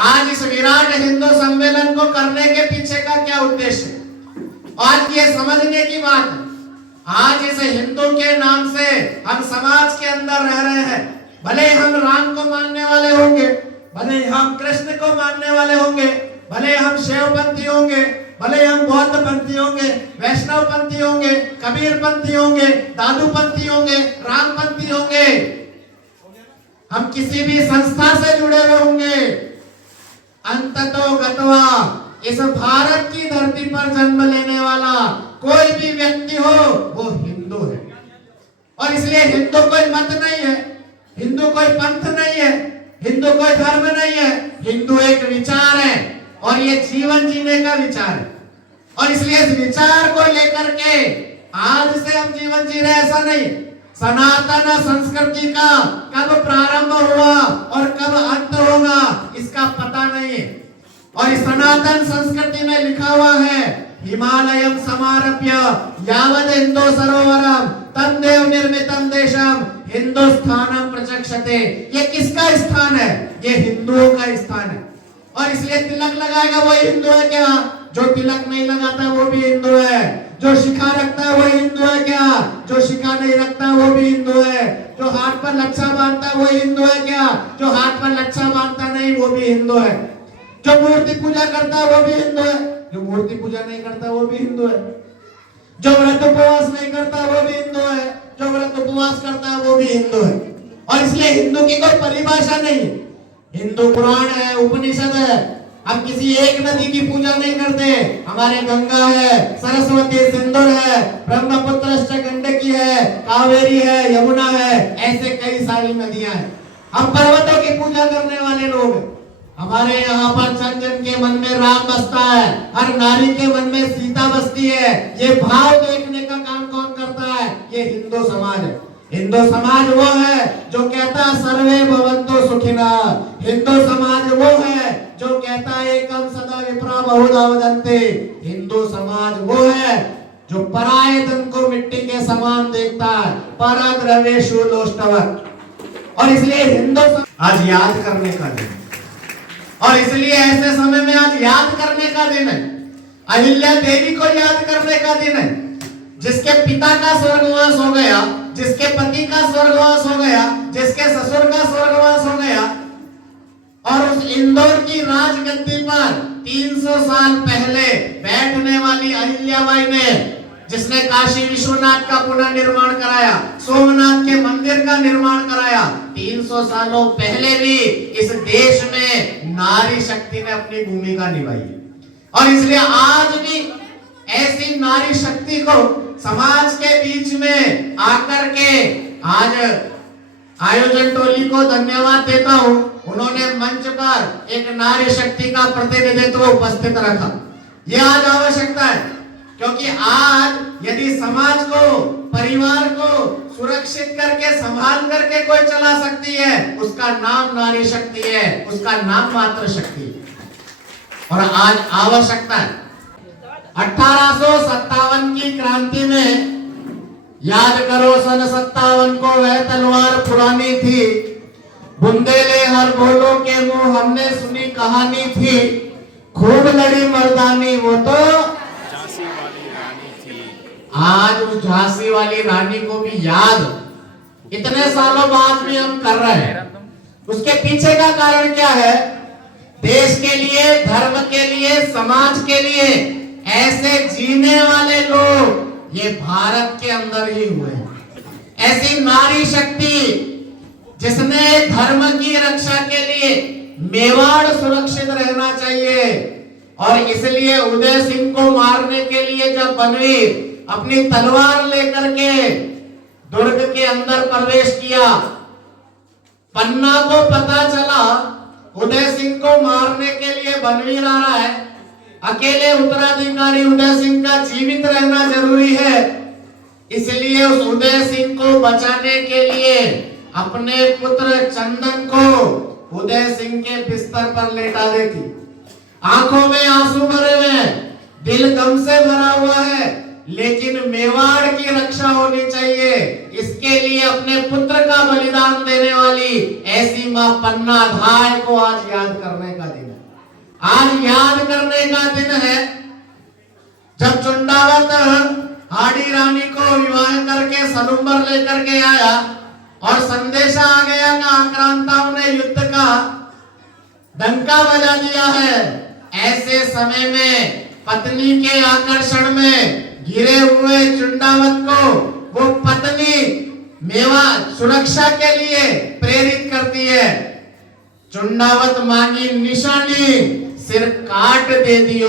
आज इस विराट हिंदू सम्मेलन को करने के पीछे का क्या उद्देश्य है, आज ये समझने की बात है। आज इस हिंदू के नाम से हम समाज के अंदर रह रहे हैं। भले हम राम को मानने वाले होंगे, भले हम कृष्ण को मानने वाले होंगे, भले हम शैवपंथी होंगे, भले हम बौद्ध पंथी होंगे, वैष्णव पंथी होंगे, कबीर पंथी होंगे, दादू पंथी होंगे, राम पंथी होंगे, हम किसी भी संस्था से जुड़े हुए होंगे, अंततो गत्वा इस भारत की धरती पर जन्म लेने वाला कोई भी व्यक्ति हो वो हिंदू है। और इसलिए हिंदू कोई मत नहीं है, हिंदू कोई पंथ नहीं है, हिंदू कोई धर्म नहीं है, हिंदू एक विचार है और ये जीवन जीने का विचार है। और इसलिए इस विचार को लेकर के आज से हम जीवन जी रहे ऐसा नहीं। सनातन संस्कृति का कब प्रारंभ हुआ और कब अंत होगा इसका पता नहीं है। और इस सनातन संस्कृति में लिखा हुआ है, हिमालयम समारभ्य यावद हिंदू सरोवरम तदेव निर्मितम देशम हिंदुस्थानम प्रचक्षते। ये किसका स्थान है? ये हिंदुओं का स्थान है। और इसलिए तिलक लगाएगा वो हिंदू है क्या? जो तिलक नहीं लगाता वो भी हिंदू है। जो शिखा रखता है वो हिंदू है क्या? जो शिखा नहीं रखता वो भी हिंदू है। जो हाथ पर लच्छा बांधता है वो हिंदू है क्या? जो हाथ पर लच्छा बांधता नहीं वो भी हिंदू है। जो मूर्ति पूजा करता है वो भी हिंदू है। जो मूर्ति पूजा नहीं करता वो भी हिंदू है। जो व्रत उपवास नहीं करता वो भी हिंदू है। जो व्रत उपवास करता है वो भी हिंदू है। और इसलिए हिंदू की कोई परिभाषा नहीं है। हिंदू पुराण है, उपनिषद है। हम किसी एक नदी की पूजा नहीं करते। हमारे गंगा है, सरस्वती, सिंधु है, ब्रह्मपुत्र गंडकी है, कावेरी है, यमुना है, ऐसे कई सारी नदियां हैं। हम पर्वतों की पूजा करने वाले लोग। हमारे यहाँ पर जन जन के मन में राम बसता है, हर नारी के मन में सीता बसती है। ये भाव देखने का काम कौन करता है? ये हिंदू समाज है। हिंदू समाज वो है जो कहता है सर्वे भवन्तु सुखिनः। हिंदू समाज वो है जो कहता है एकम सदा विप्रा बहुधा वदन्ति। हिंदू समाज वो है जो पराये धन को मिट्टी के समान देखता है, परद्रव्येषु लोष्टवत्। और इसलिए हिंदू आज याद करने का दिन, और इसलिए ऐसे समय में आज याद करने का दिन है। अहिल्या देवी को याद करने का दिन है, जिसके पिता का स्वर्गवास हो गया, जिसके पति का स्वर्गवास हो गया, जिसके ससुर का स्वर्गवास हो गया। और उस इंदौर की राजगद्दी पर 300 साल पहले बैठने वाली अहिल्याबाई ने, जिसने काशी विश्वनाथ का पुनर्निर्माण कराया, सोमनाथ के मंदिर का निर्माण कराया, 300 सालों पहले भी इस देश में नारी शक्ति ने अपनी भूमिका निभाई। और इसलिए आज भी ऐसी नारी शक्ति को समाज के बीच में आकर के आज आयोजन टोली को धन्यवाद देता हूं। उन्होंने मंच पर एक नारी शक्ति का प्रतिनिधित्व उपस्थित रखा। यह आज आवश्यकता है, क्योंकि आज यदि समाज को, परिवार को सुरक्षित करके, संभाल करके कोई चला सकती है, उसका नाम नारी शक्ति है, उसका नाम मातृशक्ति है। और आज आवश्यकता है 1857 की क्रांति में, याद करो सन 57 को, वह तलवार पुरानी थी, बुंदेले हर बोलों के मुंह, हमने सुनी कहानी थी, खूब लड़ी मर्दानी, वो तो झांसी वाली रानी थी। आज उस झांसी वाली रानी को भी याद इतने सालों बाद भी हम कर रहे हैं। उसके पीछे का कारण क्या है? देश के लिए, धर्म के लिए, समाज के लिए ऐसे जीने वाले लोग ये भारत के अंदर ही हुए हैं। ऐसी नारी शक्ति जिसने धर्म की रक्षा के लिए मेवाड़ सुरक्षित रहना चाहिए। और इसलिए उदय सिंह को मारने के लिए जब बनवीर अपनी तलवार लेकर के दुर्ग के अंदर प्रवेश किया, पन्ना को पता चला उदय सिंह को मारने के लिए बनवीर आ रहा है, अकेले उत्तराधिकारी उदय सिंह का जीवित रहना जरूरी है। इसलिए उस उदय सिंह को बचाने के लिए अपने पुत्र चंदन को उदय सिंह के बिस्तर पर लेटा देती। आंखों में आंसू भरे हुए, दिल गम से भरा हुआ है, लेकिन मेवाड़ की रक्षा होनी चाहिए। इसके लिए अपने पुत्र का बलिदान देने वाली ऐसी मां पन्ना धाय को आज याद करने का दिन है। आज याद करने का दिन है जब चुंडावत हाड़ी रानी को विवाह करके सनुंबर लेकर के आया और संदेशा आ गया कि आक्रांताओं ने युद्ध का डंका बजा दिया है। ऐसे समय में पत्नी के आकर्षण में गिरे हुए चुंडावत को वो पत्नी मेवा सुरक्षा के लिए प्रेरित करती है। चुंडावत मांगी निशानी, सिर काट दे दियो।